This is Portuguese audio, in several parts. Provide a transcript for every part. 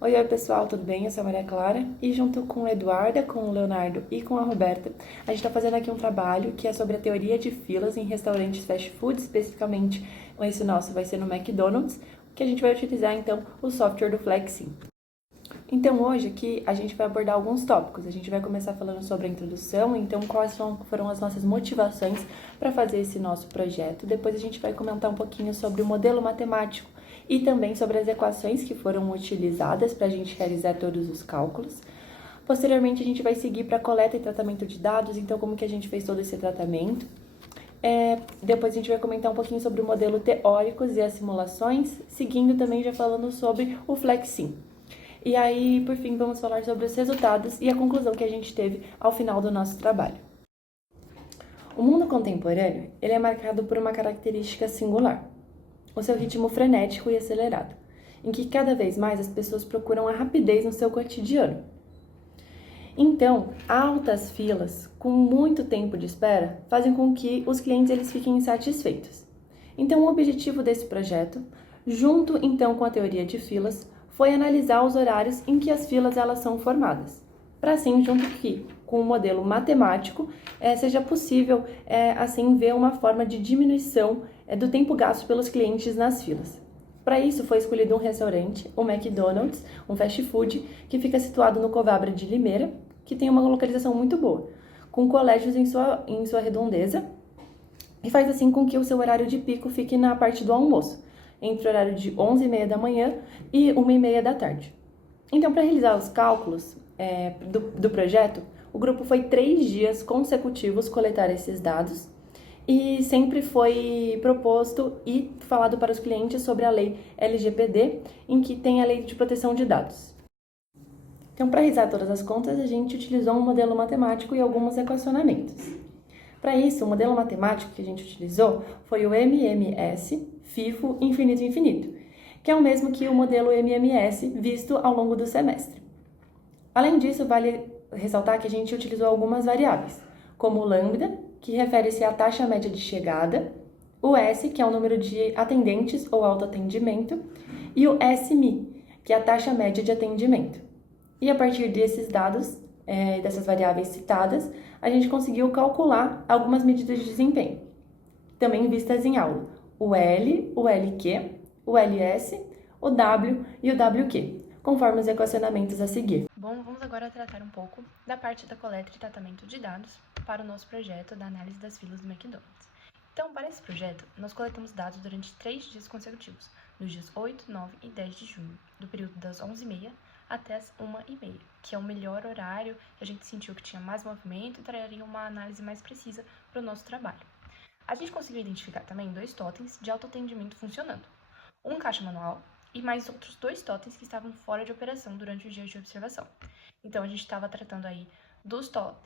Oi, pessoal, tudo bem? Eu sou a Maria Clara e junto com a Eduarda, com o Leonardo e com a Roberta, a gente está fazendo aqui um trabalho que é sobre a teoria de filas em restaurantes fast food, especificamente esse nosso vai ser no McDonald's, que a gente vai utilizar então o software do Flexim. Então hoje aqui a gente vai abordar alguns tópicos. A gente vai começar falando sobre a introdução, então foram as nossas motivações para fazer esse nosso projeto. Depois a gente vai comentar um pouquinho sobre o modelo matemático e também sobre as equações que foram utilizadas para a gente realizar todos os cálculos. Posteriormente a gente vai seguir para coleta e tratamento de dados, então como que a gente fez todo esse tratamento. Depois a gente vai comentar um pouquinho sobre o modelo teóricos e as simulações, seguindo também já falando sobre o Flexim. E aí, por fim, vamos falar sobre os resultados e a conclusão que a gente teve ao final do nosso trabalho. O mundo contemporâneo, ele é marcado por uma característica singular, o seu ritmo frenético e acelerado, em que cada vez mais as pessoas procuram a rapidez no seu cotidiano. Então, altas filas, com muito tempo de espera, fazem com que os clientes eles fiquem insatisfeitos. Então, o objetivo desse projeto, junto então com a teoria de filas, foi analisar os horários em que as filas elas são formadas, para assim, junto com o modelo matemático, seja possível assim ver uma forma de diminuição do tempo gasto pelos clientes nas filas. Para isso foi escolhido um restaurante, o McDonald's, um fast food, que fica situado no Covarrubias de Limeira, que tem uma localização muito boa, com colégios em sua redondeza, e faz assim com que o seu horário de pico fique na parte do almoço, entre o horário de 11h30 da manhã e 1h30 da tarde. Então, para realizar os cálculos do projeto, o grupo foi 3 dias consecutivos coletar esses dados e sempre foi proposto e falado para os clientes sobre a lei LGPD, em que tem a lei de proteção de dados. Então, para realizar todas as contas, a gente utilizou um modelo matemático e alguns equacionamentos. Para isso, o modelo matemático que a gente utilizou foi o MMS FIFO infinito infinito, que é o mesmo que o modelo MMS visto ao longo do semestre. Além disso, vale ressaltar que a gente utilizou algumas variáveis, como o lambda, que refere-se à taxa média de chegada, o S, que é o número de atendentes ou autoatendimento, e o SMI, que é a taxa média de atendimento. E a partir desses dados, dessas variáveis citadas, a gente conseguiu calcular algumas medidas de desempenho, também vistas em aula, o L, o LQ, o LS, o W e o WQ, conforme os equacionamentos a seguir. Bom, vamos agora tratar um pouco da parte da coleta e tratamento de dados para o nosso projeto da análise das filas do McDonald's. Então, para esse projeto, nós coletamos dados durante 3 dias consecutivos, nos dias 8, 9 e 10 de junho, do período das 11h30 até as 1h30, que é o melhor horário que a gente sentiu que tinha mais movimento e traria uma análise mais precisa para o nosso trabalho. A gente conseguiu identificar também 2 totens de autoatendimento funcionando, um caixa manual e mais outros 2 totens que estavam fora de operação durante o dia de observação. Então, a gente estava tratando aí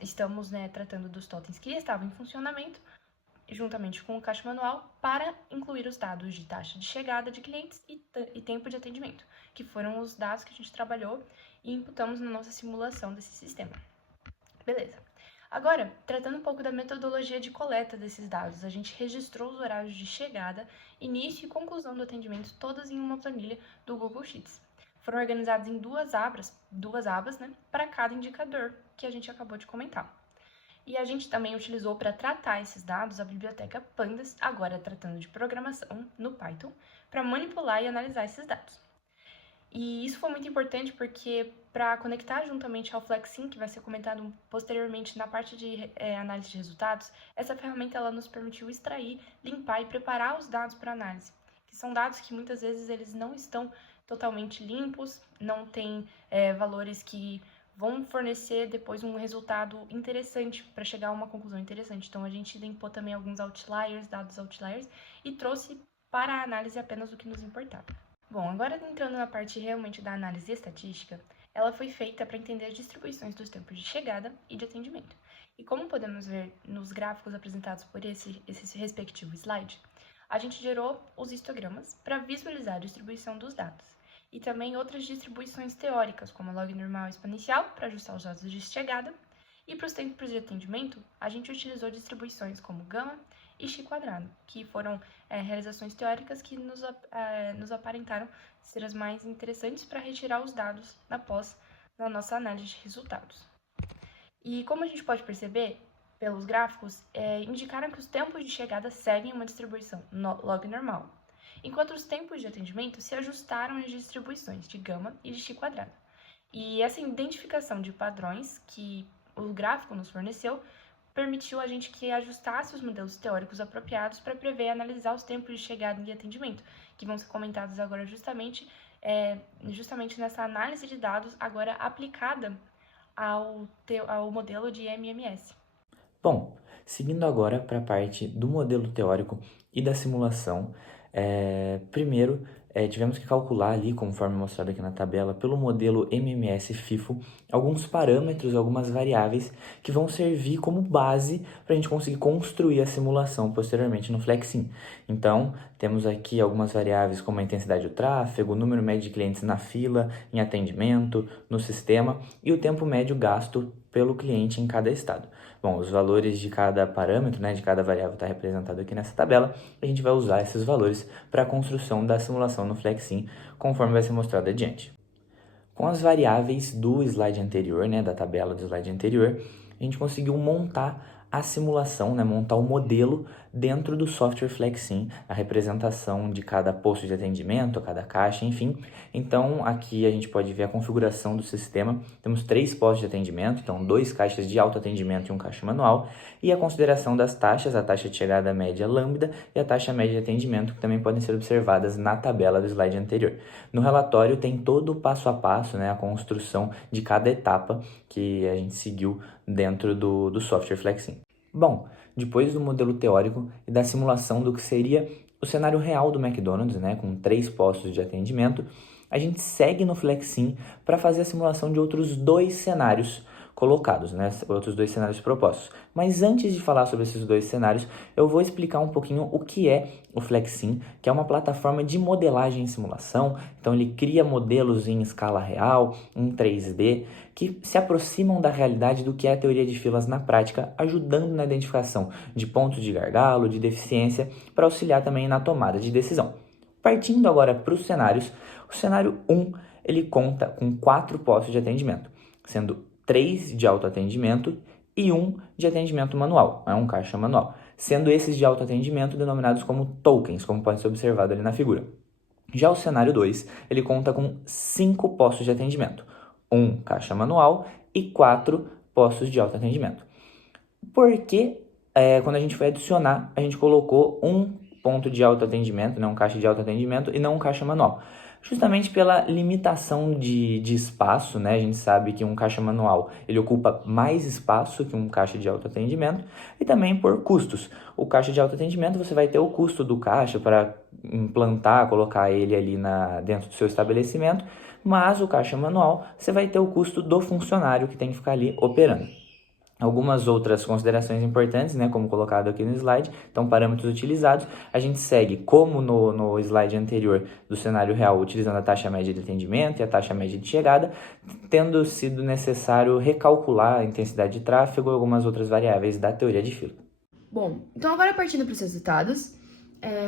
estamos tratando dos totens que estavam em funcionamento, juntamente com o caixa manual, para incluir os dados de taxa de chegada de clientes e tempo de atendimento, que foram os dados que a gente trabalhou e imputamos na nossa simulação desse sistema. Beleza. Agora, tratando um pouco da metodologia de coleta desses dados, a gente registrou os horários de chegada, início e conclusão do atendimento todas em uma planilha do Google Sheets. Foram organizados em duas abas, para cada indicador que a gente acabou de comentar. E a gente também utilizou para tratar esses dados a biblioteca Pandas, agora tratando de programação no Python, para manipular e analisar esses dados. E isso foi muito importante porque, para conectar juntamente ao Flexim, que vai ser comentado posteriormente na parte de análise de resultados, essa ferramenta ela nos permitiu extrair, limpar e preparar os dados para análise, que são dados que muitas vezes eles não estão totalmente limpos, não tem valores que vão fornecer depois um resultado interessante para chegar a uma conclusão interessante. Então, a gente limpou também alguns dados outliers, e trouxe para a análise apenas o que nos importava. Bom, agora entrando na parte realmente da análise estatística, ela foi feita para entender as distribuições dos tempos de chegada e de atendimento. E como podemos ver nos gráficos apresentados por esse respectivo slide, a gente gerou os histogramas para visualizar a distribuição dos dados. E também outras distribuições teóricas, como a log normal exponencial, para ajustar os dados de chegada. E para os tempos de atendimento, a gente utilizou distribuições como gama e X², que foram realizações teóricas que nos aparentaram ser as mais interessantes para retirar os dados na nossa análise de resultados. E como a gente pode perceber, pelos gráficos, indicaram que os tempos de chegada seguem uma distribuição log normal, enquanto os tempos de atendimento se ajustaram às distribuições de gama e de X². E essa identificação de padrões que o gráfico nos forneceu permitiu a gente que ajustasse os modelos teóricos apropriados para prever e analisar os tempos de chegada e atendimento, que vão ser comentados agora justamente nessa análise de dados agora aplicada ao modelo de MMS. Bom, seguindo agora para a parte do modelo teórico e da simulação, primeiro tivemos que calcular ali, conforme mostrado aqui na tabela, pelo modelo MMS FIFO, alguns parâmetros, algumas variáveis que vão servir como base para a gente conseguir construir a simulação posteriormente no Flexim. Então, temos aqui algumas variáveis como a intensidade do tráfego, o número médio de clientes na fila, em atendimento, no sistema e o tempo médio gasto pelo cliente em cada estado. Bom, os valores de cada parâmetro, de cada variável está representado aqui nessa tabela. A gente vai usar esses valores para a construção da simulação no Flexim, conforme vai ser mostrado adiante. Com as variáveis do slide anterior, da tabela do slide anterior, a gente conseguiu montar a simulação, montar o modelo dentro do software Flexim, a representação de cada posto de atendimento, cada caixa, enfim. Então, aqui a gente pode ver a configuração do sistema. Temos 3 postos de atendimento, então 2 caixas de autoatendimento e um caixa manual, e a consideração das taxas, a taxa de chegada média lambda e a taxa média de atendimento, que também podem ser observadas na tabela do slide anterior. No relatório tem todo o passo a passo, a construção de cada etapa que a gente seguiu dentro do software Flexim. Bom, depois do modelo teórico e da simulação do que seria o cenário real do McDonald's, com 3 postos de atendimento, a gente segue no Flexim para fazer a simulação de outros 2 cenários colocados, outros 2 cenários propostos. Mas antes de falar sobre esses 2 cenários, eu vou explicar um pouquinho o que é o Flexim, que é uma plataforma de modelagem e simulação. Então ele cria modelos em escala real, em 3D, que se aproximam da realidade do que é a teoria de filas na prática, ajudando na identificação de pontos de gargalo, de deficiência, para auxiliar também na tomada de decisão. Partindo agora para os cenários, o cenário 1, ele conta com 4 postos de atendimento, sendo 3 de autoatendimento e 1 de atendimento manual, um caixa manual, sendo esses de autoatendimento denominados como tokens, como pode ser observado ali na figura. Já o cenário 2, ele conta com 5 postos de atendimento, 1 caixa manual e 4 postos de autoatendimento. Porque quando a gente foi adicionar, a gente colocou um ponto de autoatendimento, um caixa de autoatendimento e não um caixa manual. Justamente pela limitação de espaço, a gente sabe que um caixa manual ele ocupa mais espaço que um caixa de autoatendimento e também por custos. O caixa de autoatendimento você vai ter o custo do caixa para implantar, colocar ele ali dentro do seu estabelecimento, mas o caixa manual você vai ter o custo do funcionário que tem que ficar ali operando. Algumas outras considerações importantes, como colocado aqui no slide, então parâmetros utilizados, a gente segue como no slide anterior do cenário real, utilizando a taxa média de atendimento e a taxa média de chegada, tendo sido necessário recalcular a intensidade de tráfego e algumas outras variáveis da teoria de fila. Bom, então agora partindo para os resultados,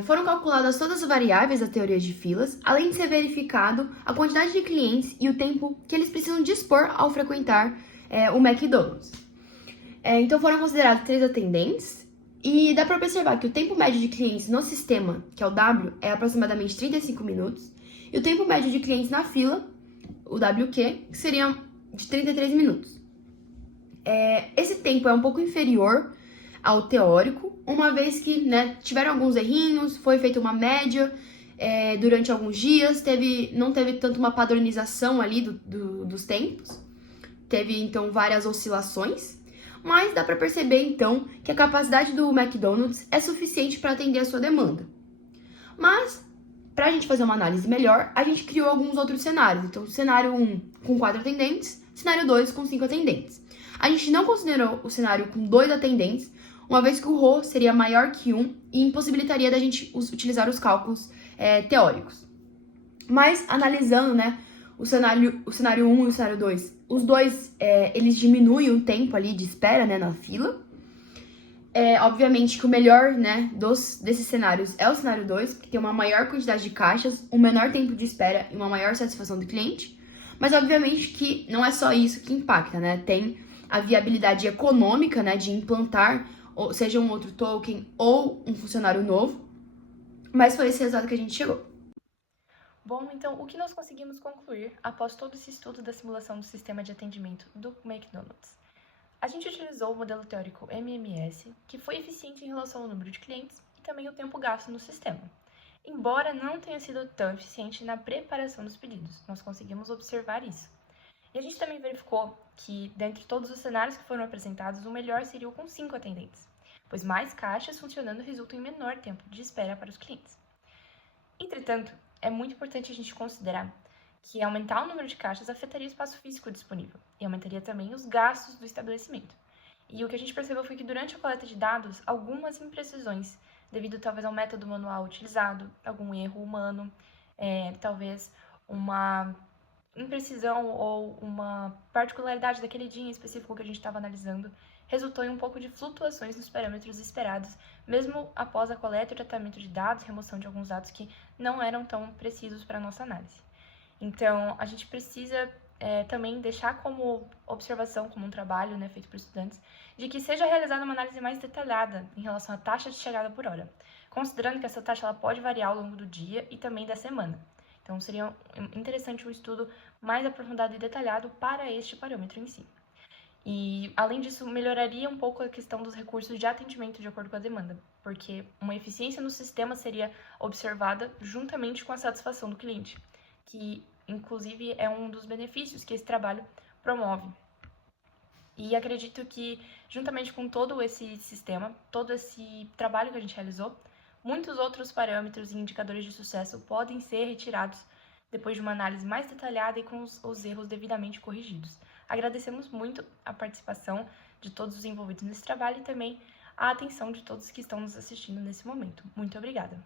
foram calculadas todas as variáveis da teoria de filas, além de ser verificado a quantidade de clientes e o tempo que eles precisam dispor ao frequentar o McDonald's. Então foram considerados 3 atendentes e dá para observar que o tempo médio de clientes no sistema, que é o W, é aproximadamente 35 minutos e o tempo médio de clientes na fila, o WQ, que seria de 33 minutos. Esse tempo é um pouco inferior ao teórico, uma vez que tiveram alguns errinhos, foi feita uma média durante alguns dias, não teve tanto uma padronização ali dos tempos, teve então várias oscilações. Mas dá para perceber, então, que a capacidade do McDonald's é suficiente para atender a sua demanda. Mas, para a gente fazer uma análise melhor, a gente criou alguns outros cenários. Então, cenário 1 com 4 atendentes, cenário 2 com 5 atendentes. A gente não considerou o cenário com 2 atendentes, uma vez que o RO seria maior que 1 e impossibilitaria da gente utilizar os cálculos teóricos. Mas, analisando, o cenário 1 e o cenário 2, os dois, eles diminuem o tempo ali de espera, na fila. Obviamente que o melhor, né, desses cenários é o cenário 2, porque tem uma maior quantidade de caixas, um menor tempo de espera e uma maior satisfação do cliente. Mas obviamente que não é só isso que impacta, né? Tem a viabilidade econômica, né, de implantar, ou seja um outro token ou um funcionário novo. Mas foi esse resultado que a gente chegou. Bom, então, o que nós conseguimos concluir após todo esse estudo da simulação do sistema de atendimento do McDonald's? A gente utilizou o modelo teórico MMS, que foi eficiente em relação ao número de clientes e também o tempo gasto no sistema. Embora não tenha sido tão eficiente na preparação dos pedidos, nós conseguimos observar isso. E a gente também verificou que, dentre todos os cenários que foram apresentados, o melhor seria o com 5 atendentes, pois mais caixas funcionando resultam em menor tempo de espera para os clientes. Entretanto, é muito importante a gente considerar que aumentar o número de caixas afetaria o espaço físico disponível e aumentaria também os gastos do estabelecimento. E o que a gente percebeu foi que durante a coleta de dados, algumas imprecisões, devido talvez ao método manual utilizado, algum erro humano, talvez uma imprecisão ou uma particularidade daquele dia em específico que a gente estava analisando, resultou em um pouco de flutuações nos parâmetros esperados, mesmo após a coleta e tratamento de dados, remoção de alguns dados que não eram tão precisos para a nossa análise. Então, a gente precisa também deixar como observação, como um trabalho, né, feito por estudantes, de que seja realizada uma análise mais detalhada em relação à taxa de chegada por hora, considerando que essa taxa ela pode variar ao longo do dia e também da semana. Então, seria interessante um estudo mais aprofundado e detalhado para este parâmetro em si. E, além disso, melhoraria um pouco a questão dos recursos de atendimento de acordo com a demanda, porque uma eficiência no sistema seria observada juntamente com a satisfação do cliente, que, inclusive, é um dos benefícios que esse trabalho promove. E acredito que, juntamente com todo esse sistema, todo esse trabalho que a gente realizou, muitos outros parâmetros e indicadores de sucesso podem ser retirados depois de uma análise mais detalhada e com os erros devidamente corrigidos. Agradecemos muito a participação de todos os envolvidos nesse trabalho e também a atenção de todos que estão nos assistindo nesse momento. Muito obrigada!